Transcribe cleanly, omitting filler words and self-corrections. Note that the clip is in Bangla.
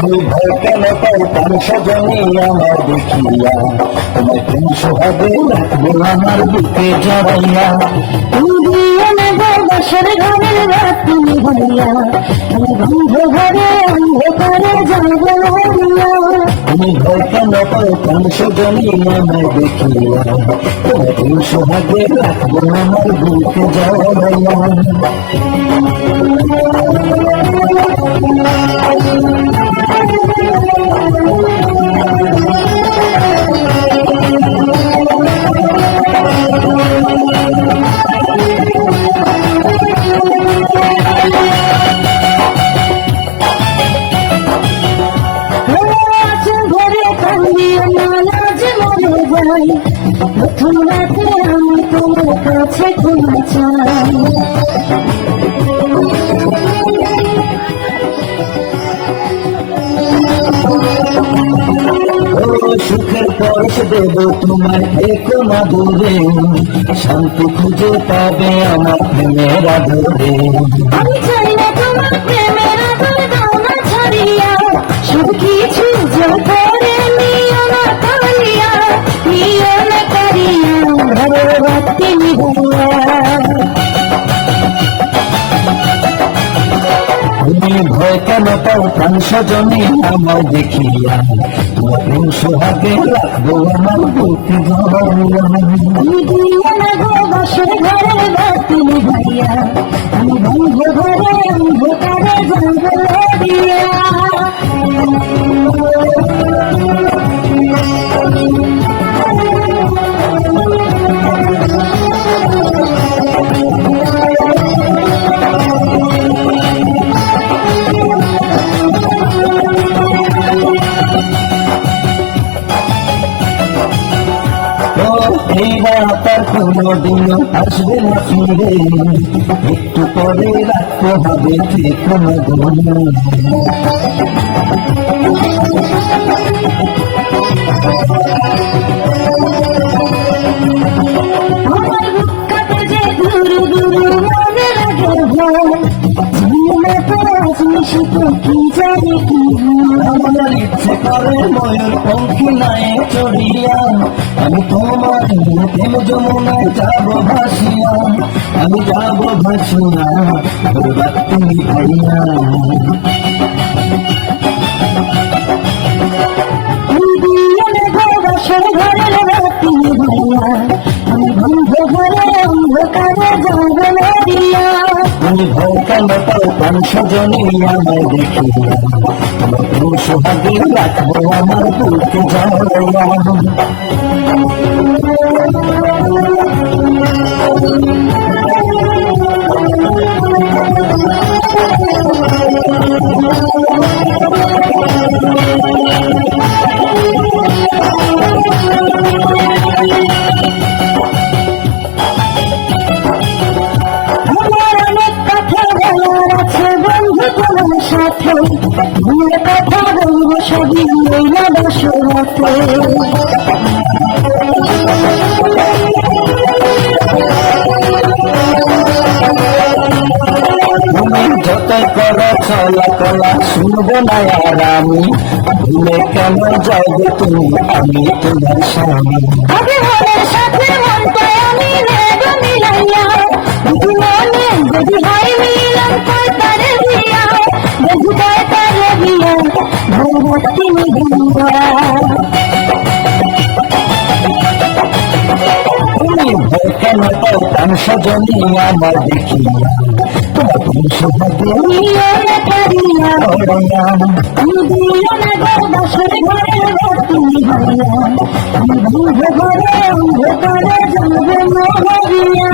তুমি ভয় কেন পাও প্রাণ সজনী আমার দেখিয়া, তোমার প্রেম সোহাগে রাখবো আমার বুকে জড়াইয়া। তুমি দিও না গো বাসর ঘরের বাতি নিভাইয়া, আমি বন্ধ ঘরে অন্ধকারে যাব মরিয়া। তুমি ভয় কেন পাও প্রাণ সজনী আমার দেখিয়া, তোমার প্রেম সোহাগে রাখবো আমার বুকে জড়াইয়া। প্রথম রাতে আমি তোমার কাছে ক্ষমা চাই। সুখের পরশ দেব তোমার দেখো মাধুরে, শান্তি খুঁজে পাবে আমার প্রেমের আদরে। আমি চাই না তোমার প্রেমের আদর দাও না ছাড়িয়া, সব কিছু জোর করে নিও না কালিয়া, নিও না কারিয়া ঘরের বাতি নিভাইয়া। তুমি ভয় কেন পাও প্রাণ সজনী আমার দেখিয়া, তোমার প্রেম সোহাগে রাখবো আমার বুকে জড়াইয়া। তুমি দিও না গো বাসর ঘরের বাতি নিভাইয়া, আমি বন্ধ ঘরে অন্ধকারে যাব মরিয়া। এই রাত আর কোনদিন আসবে না ফিরে, একটু পরে রাখতে হবে থেকো না ঘুমিয়ে। আমার বুক কাঁপে যে দুরু দুরু মনে লাগে ভয়, জানি না তোর আজ নিশিতে কি জানি কি হয়। আমার ইচ্ছে করে ময়ূর পঙ্খী নাই চড়িয়া, আমি তোমার প্রেম যমুনায় যাব ভাসিয়া, আমি যাব ভাসিয়া ভোররাত তুমি ভাইয়া। তুমি দিও না গো বাসর ঘরের বাতি নিভাইয়া, আমি বন্ধ ঘরে অন্ধকারে যাব মরিয়া। তুমি ভয় কেন পাও প্রাণ সজনী আমায় দেখিয়া, তোমার প্রেম সোহাগে রাখবো আমার বুকে জড়াইয়া। আমার অনেক কথা বলার আছে বন্ধু তোমার সাথে, ভুলে কথা বলবো সবই এই না বাসরাতে। তুমি যতই করো চলা কলা শুনবো না আর আমি, ভুলে কেন যাবে তুমি আমি তোমার স্বামী। আগে মনের সাথে মনটাই আমি নেব মিলাইয়া, দুটি মনে যদি হয় মিলন কয় তারে বিয়া, যদি কয় তারে বিয়া ঘর ভর্তি নিভিয়া। তুমি ভয় কেন পাও প্রাণ সজনী আমার দেখিয়া, তোমার প্রেম সোহাগে নিও না কারিয়া, জড়াইয়া। তুমি দিও না গো বাসর ঘরের বাতি নিভাইয়া, আমি বন্ধ ঘরে অন্ধকারে যাব মরিয়া।